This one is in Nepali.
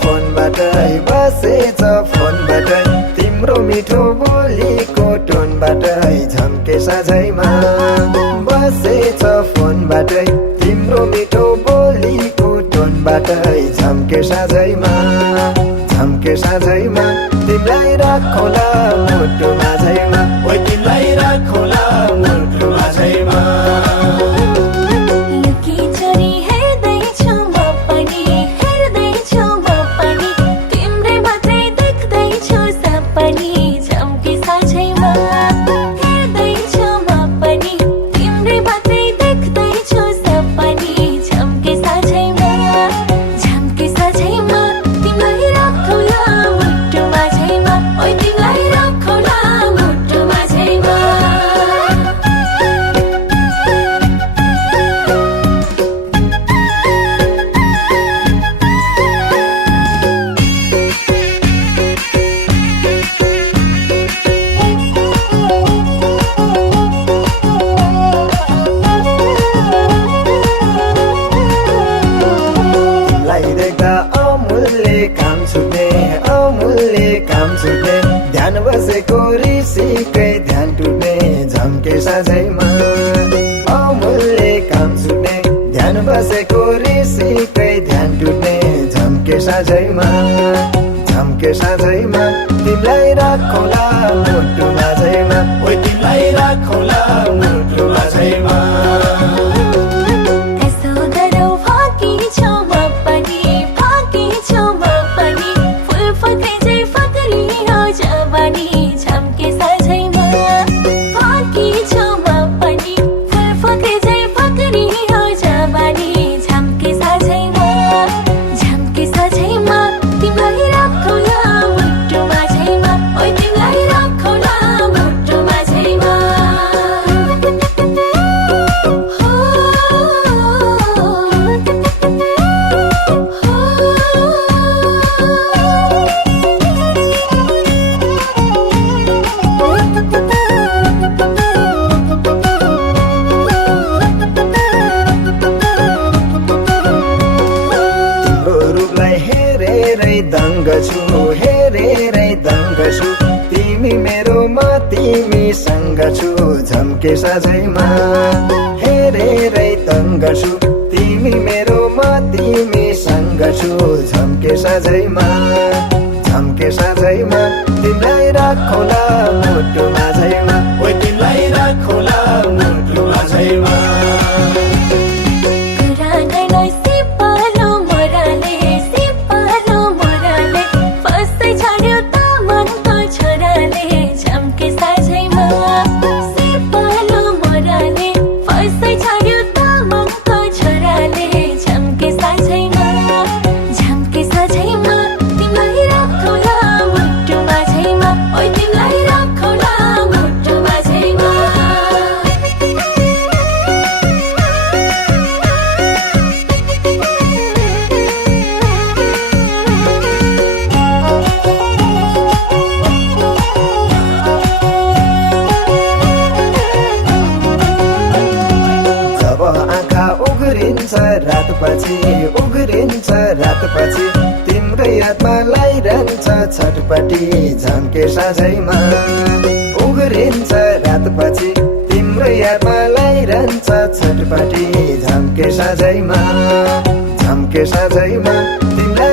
फोनबाटै बसेछ फोनबाटै तिम्रो मिठो बोलीको टोनबाटै झम्के साझैमा बसेछ फोनबाटै तिम्रो मिठो बोलीको टोनबाटै झम्के साझैमा तिमीलाई राखौला मुटु माझैमा ओइ तिमीलाई राखौला मुटु माझैमा काम छुट्ने ध्यान बसेको ऋषिकै ध्यान टुट्ने झम्के साझैमा अमूल्य काम छुट्ने ध्यान बसेको ऋषिकै ध्यान टुट्ने झम्के साझैमा तिमीलाई राखौला मुटु माझैमा ओइ तिमीलाई राखौला मुटु माझैमा हेरेरै दङ्ग छु तिमी मेरो म तिमीसँग छु झम्के साझैमा हेरेरै दङ्ग छु तिमी मेरो म तिमीसँग छु झम्के साझैमा तिमीलाई राखौला मुटु माझैमा ओइ तिमीलाई राखौला मुटु माझैमा उघरिन्छ रातपछि तिम्रो यादमा लागिरहन्छ छटपटी झम्के साझैमा उघरिन्छ रातपछि तिम्रो यादमा लागिरहन्छ छटपटी झम्के साझैमा तिमीलाई